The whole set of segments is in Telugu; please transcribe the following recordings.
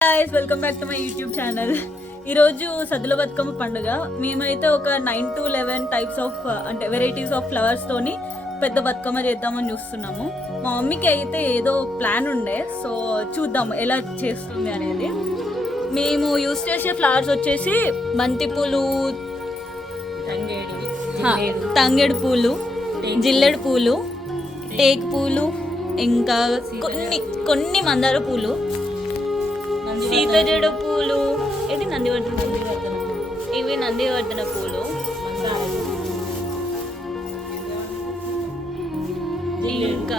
Guys welcome back to my YouTube channel. ఈరోజు సద్దుల బతుకమ్మ పండుగ. మేమైతే ఒక 9 to 11 టైప్స్ ఆఫ్ అంటే వెరైటీస్ ఆఫ్ ఫ్లవర్స్ తోని పెద్ద బతుకమ్మ చేద్దామని చూస్తున్నాము. మా మమ్మీకి అయితే ఏదో ప్లాన్ ఉండే, సో చూద్దాం ఎలా చేస్తుంది అనేది. మేము యూస్ చేసే ఫ్లవర్స్ వచ్చేసి బంతిపూలు, తంగేడు పూలు, జిల్లెడు పూలు, టేక్ పూలు, ఇంకా కొన్ని మందార పూలు, సీతజడ పూలు, ఇది నందివర్ధన, ఇవి నందివర్ధన పూలు, ఇంకా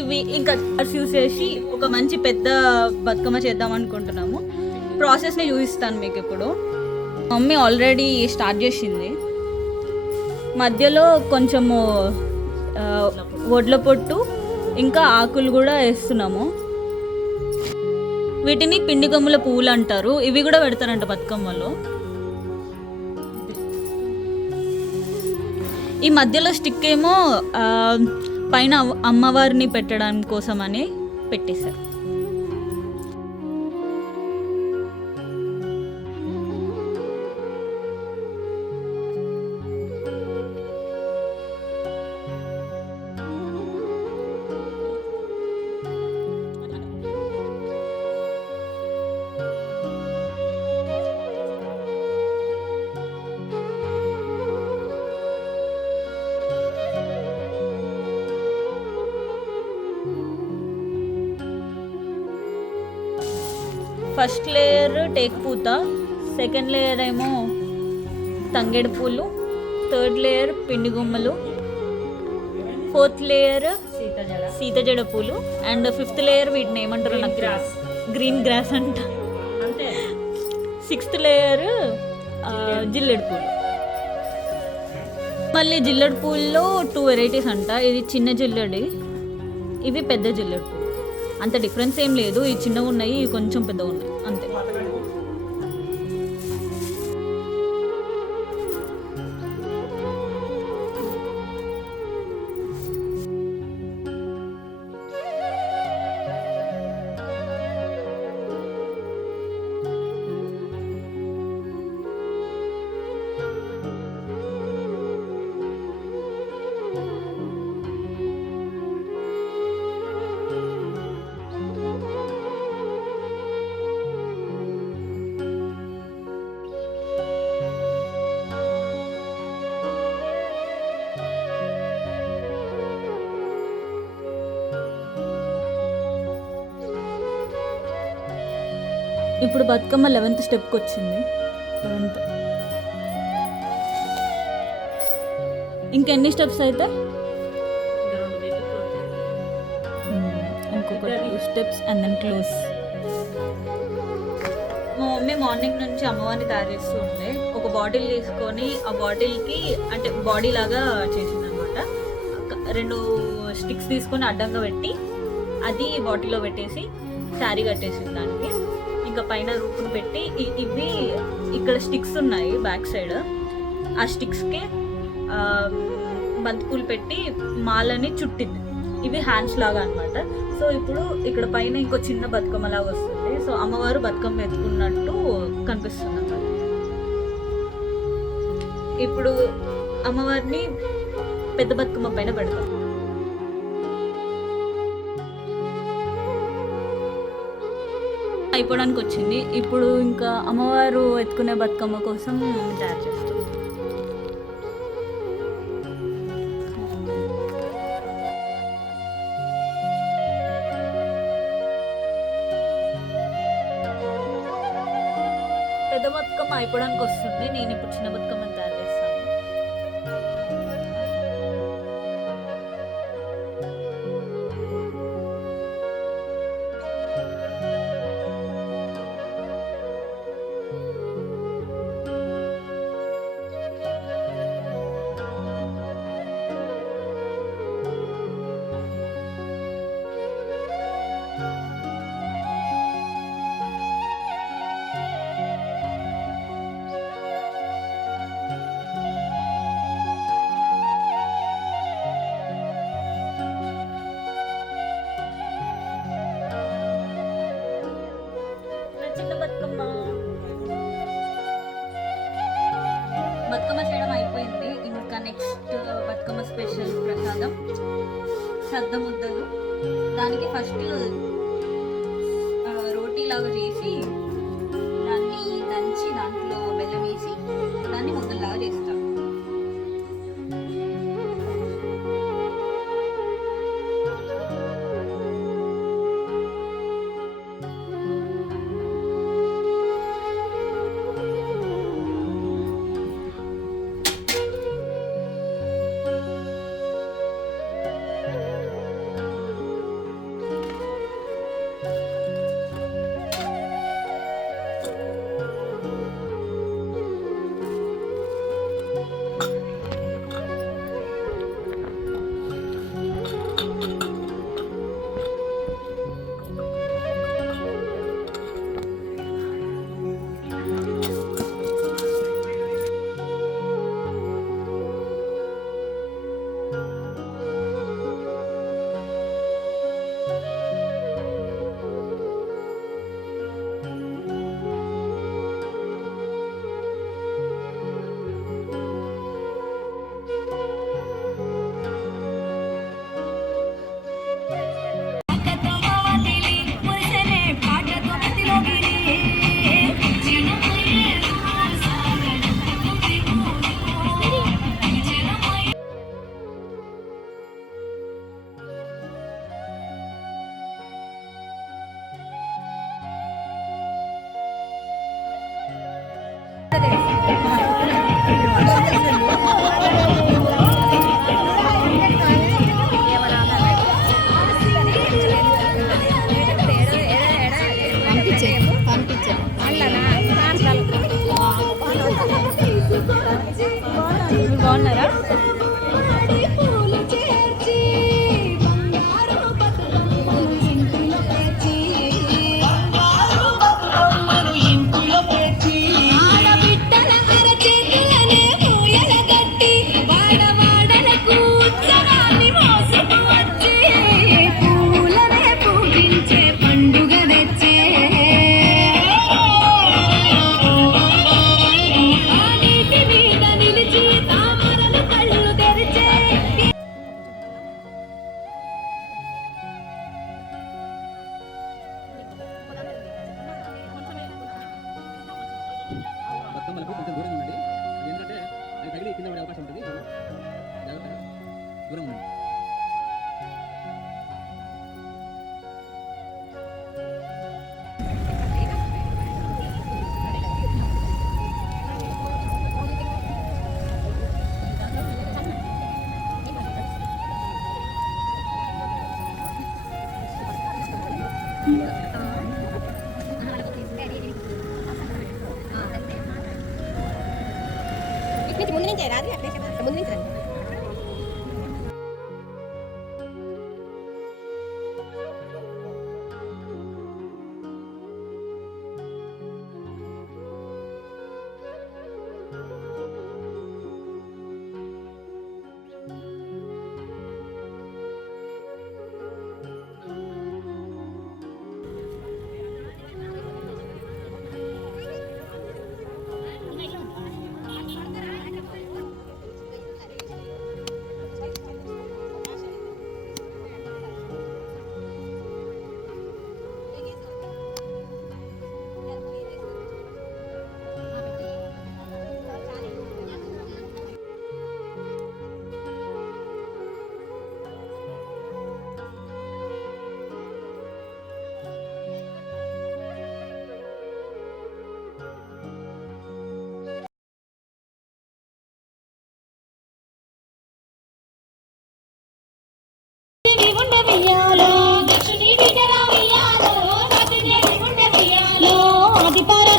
ఇవి ఇంకా యూస్ చేసి ఒక మంచి పెద్ద బతుకమ్మ చేద్దాం అనుకుంటున్నాము. ప్రాసెస్ని చూపిస్తాను మీకు ఇప్పుడు. మమ్మీ ఆల్రెడీ స్టార్ట్ చేసింది. మధ్యలో కొంచెము వడ్ల పొట్టు ఇంకా ఆకులు కూడా వేస్తున్నాము. వీటిని పిండి కొమ్ముల పువ్వులు అంటారు. ఇవి కూడా పెడతారంట బతుకమ్మలో. ఈ మధ్యలో స్టిక్ ఏమో పైన అమ్మవారిని పెట్టడానికి కోసం అని పెట్టేశారు. ఫస్ట్ లేయర్ టేక్ పూత, సెకండ్ లేయర్ ఏమో తంగేడు పూలు, థర్డ్ లేయర్ పిండి గుమ్మలు, ఫోర్త్ లేయర్ సీతజడ పూలు, అండ్ ఫిఫ్త్ లేయర్ వీటిని ఏమంటారు నాకు గ్రీన్ గ్రాస్ అంట, సిక్స్త్ లేయర్ జిల్లెడు పూలు. మళ్ళీ జిల్లెడు పూల్లో 2 వెరైటీస్ అంట. ఇది చిన్న జిల్లెడి, ఇవి పెద్ద జిల్లెడు పూలు. అంత డిఫరెన్స్ ఏం లేదు, ఇవి చిన్నగా ఉన్నాయి, ఇవి కొంచెం పెద్దగా ఉన్నాయి అంతే. ఇప్పుడు బతుకమ్మ 11th స్టెప్కి వచ్చింది. 11th ఇంకెన్ని స్టెప్స్ అయితే ఇంకొక 2 స్టెప్స్ అండ్ దెన్ క్లోజ్. మా మమ్మీ మార్నింగ్ నుంచి అమ్మవారిని తయారు చేస్తూ ఉండే. ఒక బాటిల్ తీసుకొని ఆ బాటిల్కి అంటే బాడీ లాగా చేసింది అనమాట. 2 స్టిక్స్ తీసుకొని అడ్డంగా పెట్టి అది బాటిల్లో పెట్టేసి శారీ కట్టేసింది దానికి. ఇంకా పైన రూపును పెట్టి ఇవి ఇక్కడ స్టిక్స్ ఉన్నాయి బ్యాక్ సైడ్, ఆ స్టిక్స్కి బంతిపూలు పెట్టి మాలని చుట్టింది. ఇవి హ్యాండ్స్ లాగా అనమాట. సో ఇప్పుడు ఇక్కడ పైన ఇంకో చిన్న బతుకమ్మ లాగా వస్తుంది. సో అమ్మవారు బతుకమ్మ ఎత్తుకున్నట్టు కనిపిస్తుంది అన్నమాట. ఇప్పుడు అమ్మవారిని పెద్ద బతుకమ్మ పైన పెడతాం. అయిపోవడానికి వచ్చింది. ఇప్పుడు ఇంకా అమ్మవారు ఎత్తుకునే బతుకమ్మ కోసం తయారు చేస్తాం. పెద్ద బతుకమ్మ అయిపోవడానికి వస్తుంది. నేను ఇప్పుడు చిన్న బతుకమ్మని తయారు చేస్తాను. చిన్న బతుకమ్మ. బతుకమ్మ చేయడం అయిపోయింది. ఇంకా నెక్స్ట్ బతుకమ్మ స్పెషల్ ప్రసాదం సద్ద ముద్దలు. దానికి ఫస్ట్ రోటీ లాగా చేసి దాన్ని దంచి దాంట్లో బెల్లం వేసి దాన్ని ముద్దలాగా చేస్తాం. బాగున్నారా? బతుకమ్మలకు కొంచెం దూరంగా ఉండండి. ఎందుకంటే అది తగిలి కింద పడే అవకాశం ఉంటుంది. జాగ్రత్తగా దూరంగా ఉండండి. ముందు నుంచే రాదు అట్లే ముందు నుంచి రండి.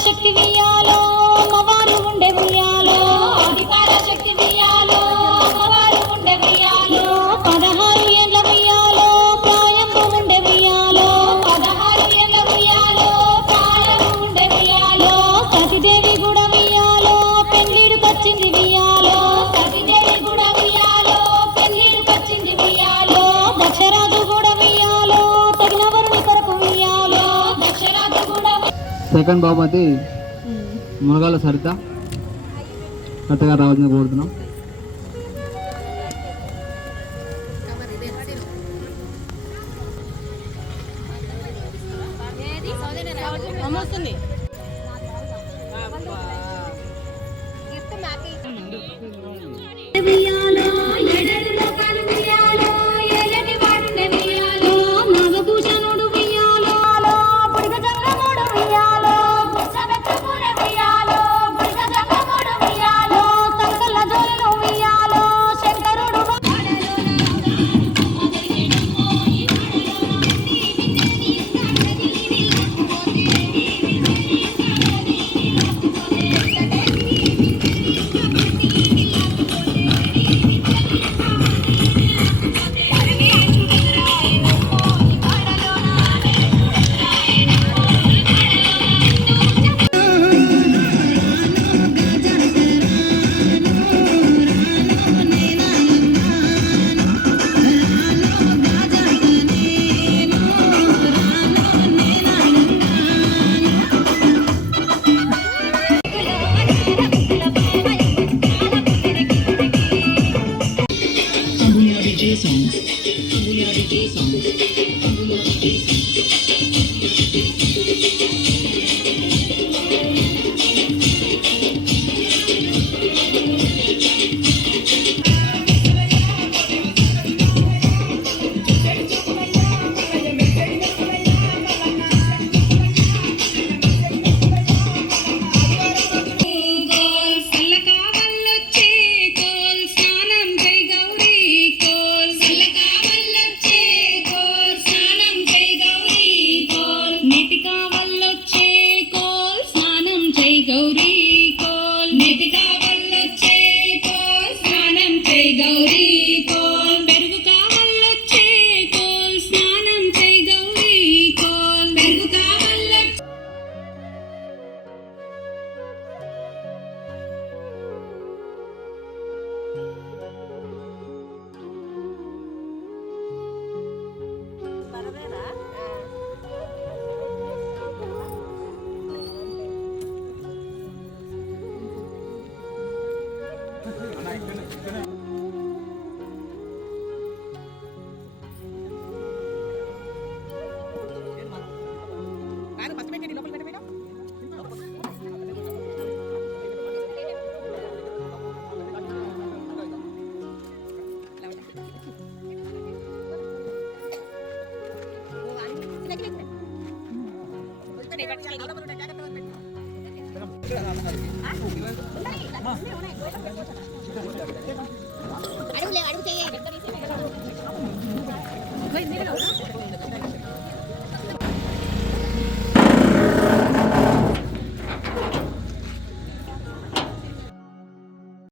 శక్తి వియాలో అమ్మవారు ఉండే ఉయ్యాలో అధికార శక్తి వియాలో అమ్మవారు ఉండే ఉయ్యాలో 16 ఏళ్ల ఉయ్యాలో ప్రాయంబు ఉండే ఉయ్యాలో 16 ఏళ్ల ఉయ్యాలో ప్రాయంబు ఉండే ఉయ్యాలో సతిదేవి కూడా ఉయ్యాలో పెళ్లిడుకొచ్చింది ఉయ్యాలో సతిదేవి కూడా ఉయ్యాలో పెళ్లిడుకొచ్చింది ఉయ్యాలో దక్షరాజు కూడా ఉయ్యాలో తగిన వరుని కొరకు ఉయ్యాలో దక్షరాజు కూడా సెకండ్ బహుమతి మునగాల సరిత కొత్తగా రావాల్సింది కోరుతున్నాం. వస్తుంది ఉయ్యాలో ఎడరి లోకాలు ఉయ్యాలో ఎడరి వాడుండే ఉయ్యాలో నాగభూషణుడు ఉయ్యాలో బుడిగ జంగముడు ఉయ్యాలో బుచ్చబెత్తముడు ఉయ్యాలో బుడిగ జంగముడు ఉయ్యాలో తలకల్ల జోలును ఉయ్యాలో శంకరుడు అడుగులే అడుగు చేయండి